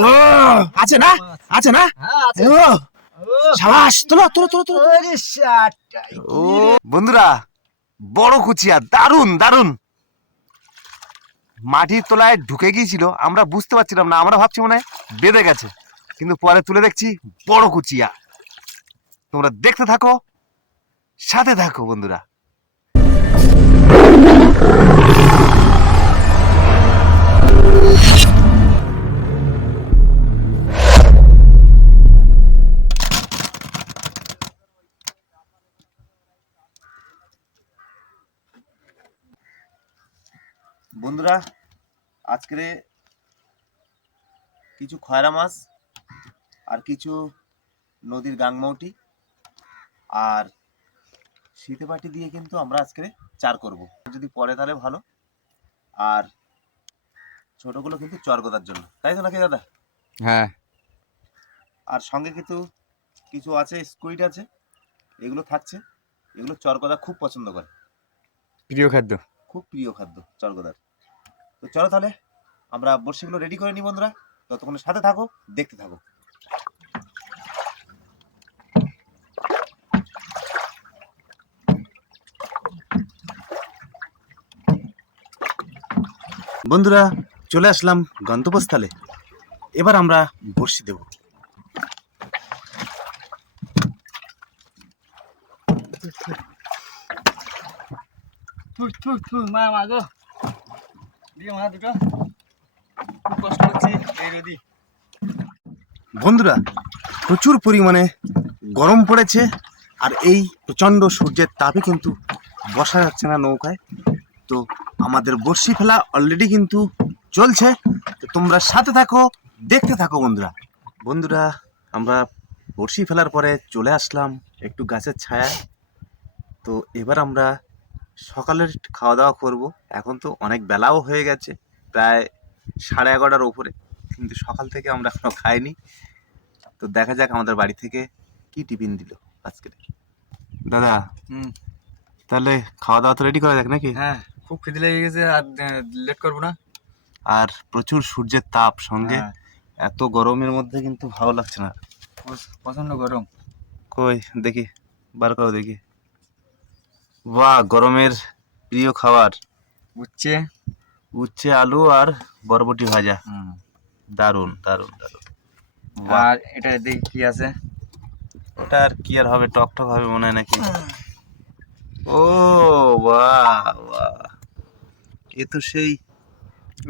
ও আছে না, আছে না। ও সাবাস, তোলো তোলো তোলো তোলো। ও বন্ধুরা, বড় কুচিয়া, দারুন দারুন। মাটির তলায় ঢুকে গিয়েছিল, আমরা বুঝতে পারছিলাম না, আমরা ভাবছি মনে হয় বেঁধে গেছে, কিন্তু পরে তুলে দেখছি বড় কুচিয়া। তোমরা দেখতে থাকো, সাথে থাকো বন্ধুরা। বন্ধুরা, আজকে কিছু খয়রা মাছ আর কিছু নদীর গাংমৌটি আর শীতে পাটি দিয়ে কিন্তু আমরা আজকে চার করব। যদি পরে তাহলে ভালো, আর ছোটগুলো কিন্তু চরগোদার জন্য, তাই তো নাকি দাদা? হ্যাঁ। আর সঙ্গে কিন্তু কিছু আছে, স্কুইড আছে, এগুলো থাকছে। এগুলো চরগোদা খুব পছন্দ করে, প্রিয় খাদ্য, খুব প্রিয় খাদ্য চরগোদার। তো চলো তাহলে আমরা বড়শিগুলো রেডি করে নিই বন্ধুরা, ততক্ষণ সাথে থাকো, দেখতে থাকো। বন্ধুরা, চলে আসলাম গন্তব্যস্থলে। এবার আমরা বড়শি দেব। মা মা গো, দিয়ে মা দুটো খুব কষ্ট হচ্ছে এই রোদি। বন্ধুরা, প্রচুর পরিমাণে গরম পড়েছে, আর এই প্রচণ্ড সূর্যের তাপে কিন্তু বসা যাচ্ছে না নৌকায়। তো আমাদের বড়শি ফেলা অলরেডি কিন্তু চলছে, তো তোমরা সাথে থাকো, দেখতে থাকো বন্ধুরা। বন্ধুরা, আমরা বড়শি ফেলার পরে চলে আসলাম একটু গাছের ছায়ায়। তো এবার আমরা সকালের খাওয়া দাওয়া করব। এখন তো অনেক বেলাও হয়ে গেছে, প্রায় 11:30টার উপরে, কিন্তু সকাল থেকে আমরা এখনো খাইনি। তো দেখা যাক আমাদের বাড়ি থেকে কি টিফিন দিল আজকে। দাদা, তাহলে খাওয়া দাওয়া তো রেডি করা যাক নাকি? হ্যাঁ, খুব খিদে লেগে গেছে, আর লেট করবো না। আর প্রচুর সূর্যের তাপ সঙ্গে, হ্যাঁ, এত গরমের মধ্যে কিন্তু ভালো লাগছে না। প্রচন্ড গরম। কই দেখি, বার করো দেখি। বাহ, গরমের প্রিয় খাবার উচ্ছে, উচ্ছে, আলু আর বরবটি ভাজা। দারুন দারুন দারুন। বাহ, আর এটা দেখি কি আছে। ওটা আর কি আর হবে, টক টক হবে মনে হয় নাকি? ও বাহ বাহ, এ তো সেই,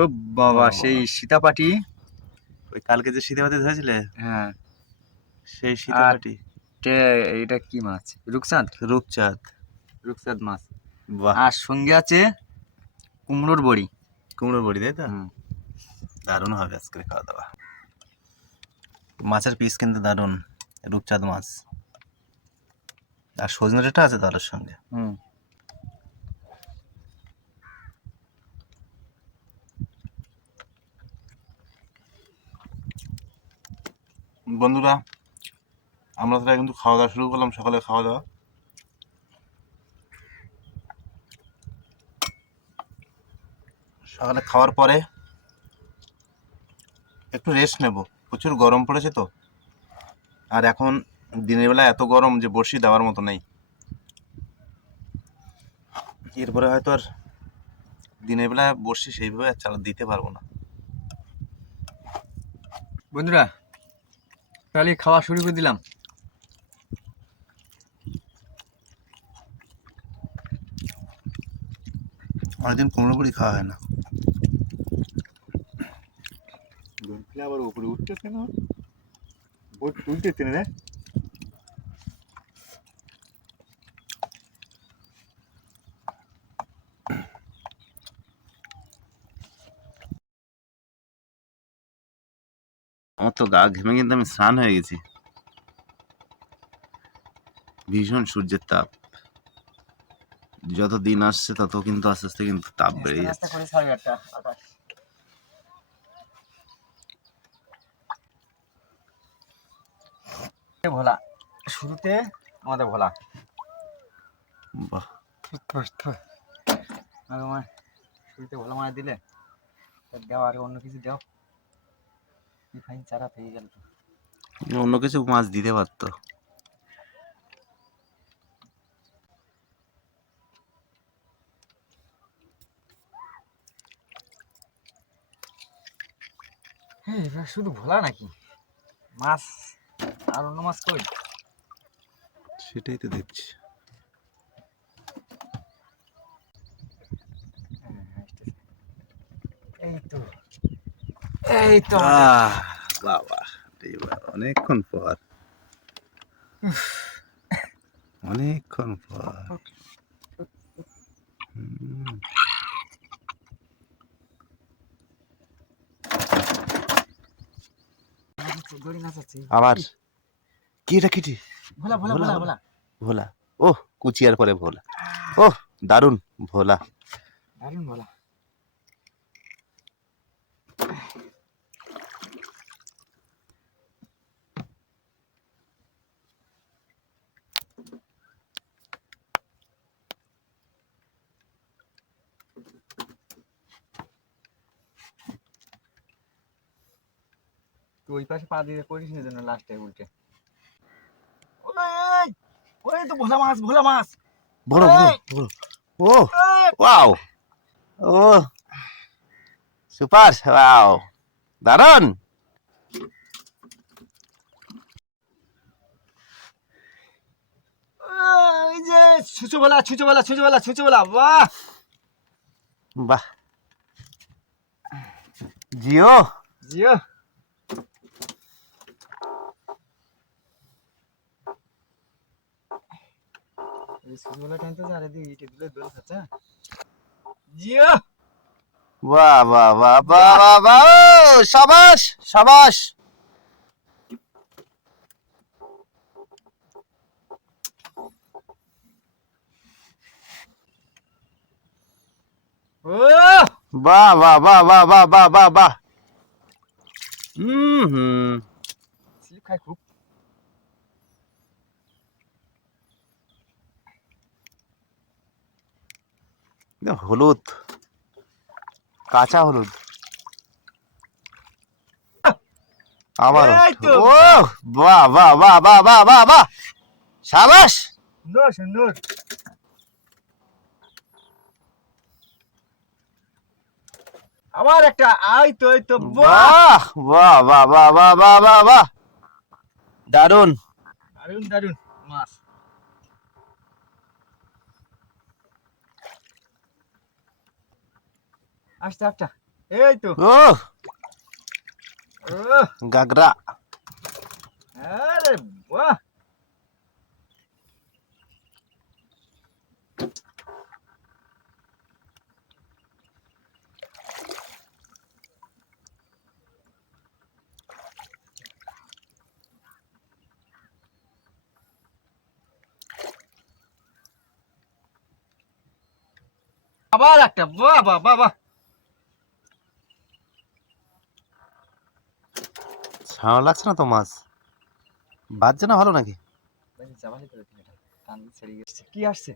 ও বাবা, বাহ, সেই বাহ। সীতাপাটি। ওই কালকে যে শীতে ভাতে ধরেছিলে, হ্যাঁ, সেই আর সীতাপাটি। এটা কি মাছ? রূপচাঁদ, রূপচাঁদ। রূপচাঁদ মাছ। বাহ, আর সঙ্গে আছে কুমড়োর বড়ি। কুমড়োর বড়ি, তাই তো? দারুণ হবে আজকে খাওয়া দাওয়া। মাছের পিস কিন্তু দারুণ, রূপচাঁদ মাছ। আর সজনে ডাঁটা আছে তার সঙ্গে। বন্ধুরা, আমরা তো কিন্তু খাওয়া দাওয়া শুরু করলাম, সকালে খাওয়া দাওয়া। সকালে খাওয়ার পরে একটু রেস্ট নেব, প্রচুর গরম পড়েছে তো। আর এখন দিনের বেলা এত গরম যে বড়শি দেওয়ার মতো নেই। এরপরে হয়তো আর দিনের বেলা বড়শি সেইভাবে আর চালা দিতে পারবো না। বন্ধুরা, তাহলে খাওয়া শুরু করে দিলাম। অনেকদিন কুমড়ো বড়ি খাওয়া হয় না। আবার উপরে উঠতেছে না, উঠতেছে না রে। আমার তো গা ঘেমে কিন্তু আমি স্নান হয়ে গেছি। ভীষণ সূর্যের তাপ, যত দিন আসছে তত কিন্তু আস্তে আস্তে কিন্তু তাপ বেড়ে যাচ্ছে। ভোলা, শুরুতে আমাদের ভোলা। বাহ, শুরুতে ভোলা মারা দিলে, দেওয়া আর অন্য কিছু দাও। কি ফাইন চারা পেয়ে গেল তো। অন্য কিছু মাছ দিতে পারতো। হ্যাঁ এবার শুধু ভোলা নাকি মাছ, আর অন্য মাছ কই? সেটাই তো দেখছি। হ্যাঁ, আসতেছে। এই তো এই তো আমাদের। বাবা অনেকক্ষণ পর, অনেকক্ষণ পর। হুম। দড়ি নাচাচ্ছে। আবার কি এটা কিটি? ভোলা ভোলা ভোলা, ভোলা ভোলা। ভোলা। ভোলা, ওহ কুচিয়ার পরে ভোলা, ওহ দারুণ ভোলা। দারুণ ভোলা। তুই ওই পাশে পা দিয়ে করিস না যেন লাস্টে উল্টে। ওই ওই তো ভোলা মাছ, ভোলা মাছ। বড় বড় এই, বড়। ও এই। ওয়াও, ও সুপার, ওয়াও দারুণ। ওই যে ছুঁচো ভোলা, ছুঁচো ভোলা, ছুঁচো ভোলা, ছুঁচো ভোলা। বাহ বাহ, জিও। জিও। এই ছুঁচো ভোলা টানতেছে আর এদিকে ইটে দিলে দোল খাচ্ছে। জিও। বাহ বাহ বাহ বাহ বাহ বাহ, ও, সাবাস সাবাস। ও বাহ বাহ বাহ বাহ বাহ বাহ বাহ বাহ। হুম। স্লিপ খাই খুব। হলুদ, কাঁচা হলুদ। আবার এই তো। ও বাহ বাহ বাহ বাহ বাহ বাহ বাহ, সাবাস। সুন্দর সুন্দর। আবার একটা, আই তো এই তো। বাহ বাহ বাহ বাহ বাহ বাহ বাহ বাহ বাহ, দারুণ। দারুন দারুন মাছ। আস্তে আস্তে। এই তো। ও ও গাগরা। আরে বাহ। আবার একটা, বাহ বাহ বাহ বাহ। ছাড়া লাগছে না তো মাছ, বাজছে না ভালো নাকি? চাবালি করে দিন এটা, টান ছেড়ে গেছে। কি আসছে?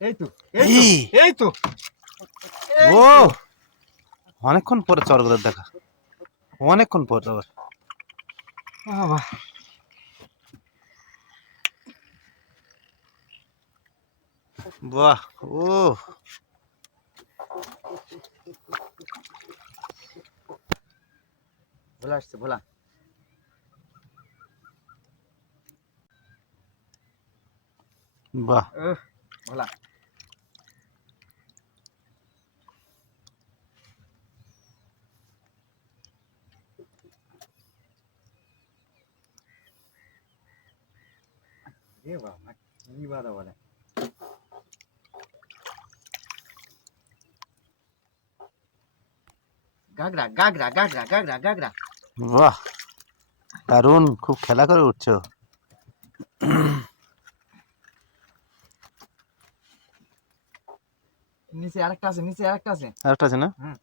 এই তো এই তো এই, এই তো এই ও তো। অনেকক্ষণ পরে চরগুলোর দেখা, অনেকক্ষণ পর আবার। বাবা বাহ, ও ভোলা আসছে, ভোলা। বাহ। ভোলা। এ বাবা কি বাদা বলে। গাগরা গাগরা গাগরা গাগরা গাগরা। বাহ দারুণ, খুব খেলা করে উঠছো। নিচে আরেকটা আছে, নিচে আরেকটা আছে। আরেকটা আছে না? হুম।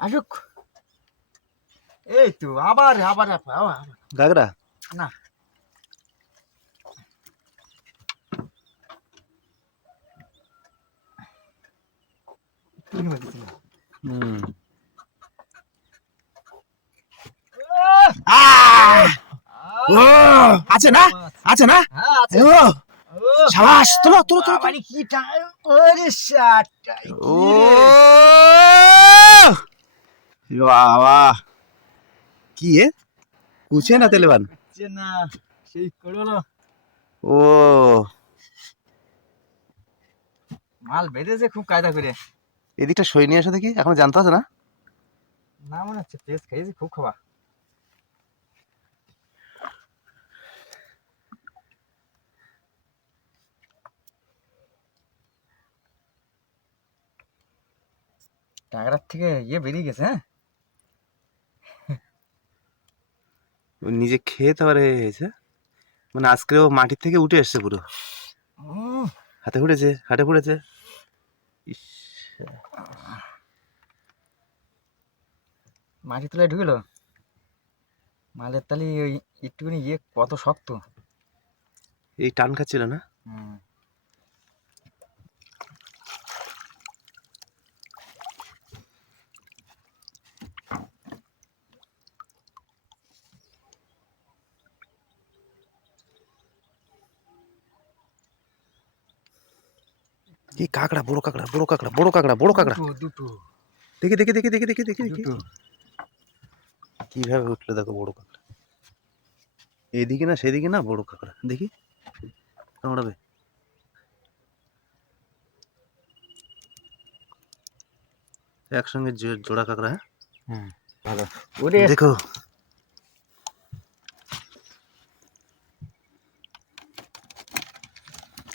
আসুক। এই তো আবার আবার আবার আবার। গাগরা না। হুম ও আছে না আছে না হ্যাঁ আছে। ও সাবাস তোলো তোলো তোলো বাবারে কি টাইম, ওরে শাটটা ও বাবা কি এ কুছে না তেলেবান হচ্ছে না, সেই করলো ও মাল বেঁধেছে খুব কায়দা করে। এদিকটা সই নিয়ে এসো দেখি এখন জানতে আছে না না মনে হচ্ছে পেস খেয়েছি খুব খাওয়া। টাকার থেকে ইয়ে বেরিয়ে গেছে। হ্যাঁ ও নিজে খেয়ে তো আবার হয়েছে মানে আজকেও মাটির থেকে উঠে এসছে পুরো উম, হাতে ফুটেছে হাটে ফুটেছে ইস, মাটি তলায় ঢুকলো মালের তালি ওই একটুখানি ইয়ে কত শক্ত। এই টান খাচ্ছিল না হুম কি কাঁকড়া বড় কাঁকড়া বড় কাঁকড়া বড় কাঁকড়া বড় কাঁকড়া দুটো দুটো দেখি দেখি দেখি দেখি দেখি দেখি দেখি দুটো কিভাবে উঠলো দেখো বড় কাঁকড়া এদিকে না সেদিকে না বড় কাঁকড়া দেখি কামড়াবে একসঙ্গে জোড়া কাঁকড়া হ্যাঁ হ্যাঁ ভালো। ওরে দেখো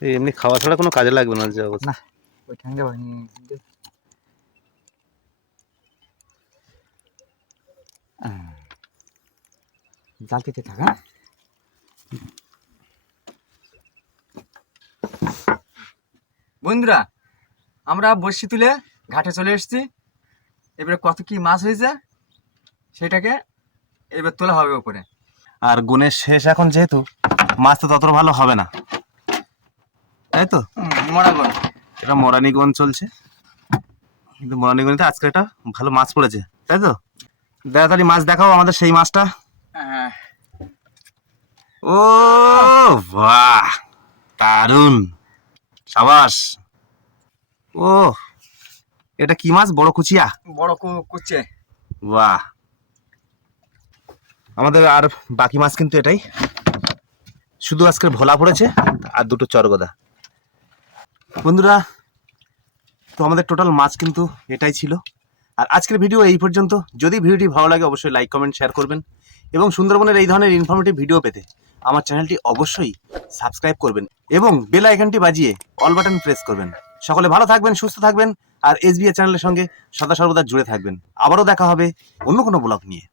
এই এমনি খাওয়া ছাড়া কোনো কাজে লাগবে না যে অবস্থা না ওই ঠ্যাংটা ভাঙি জাল পেতে থাক। হ্যাঁ বন্ধুরা আমরা বড়শি তুলে ঘাটে চলে এসেছি। এবারে কত কি মাছ হয়েছে সেটাকে এবার তোলা হবে উপরে। আর গুণের শেষ এখন যেহেতু মাছ তো তত ভালো হবে না তাই তো মরাগন এটা মরানিগঞ্জ চলছে কিন্তু মরানিগঞ্জে আজকে একটা ভালো মাছ পড়েছে তাই তো তাড়াতাড়ি মাছ দেখাও আমাদের সেই মাছটা হ্যাঁ ও বাহ দারুন সাবাস ও এটা কি মাছ বড় কুচিয়া বড় কুচে। বাহ আমাদের আর বাকি মাছ কিন্তু এটাই শুধু আজকের ভোলা পড়েছে আর দুটো চরগদা বন্ধুরা তো আমাদের টোটাল মাছ কিন্তু এটাই ছিল আর আজকের ভিডিও এই পর্যন্ত যদি ভিডিওটি ভালো লাগে অবশ্যই লাইক কমেন্ট শেয়ার করবেন এবং সুন্দরবনের এই ধরনের ইনফরমেটিভ ভিডিও পেতে আমার চ্যানেলটি অবশ্যই সাবস্ক্রাইব করবেন এবং বেল আইকনটি বাজিয়ে অল বাটন প্রেস করবেন সকলে ভালো থাকবেন সুস্থ থাকবেন আর এসবিএ চ্যানেলের সঙ্গে সদা সর্বদা জুড়ে থাকবেন আবারও দেখা হবে অন্য কোনো ব্লগ নিয়ে।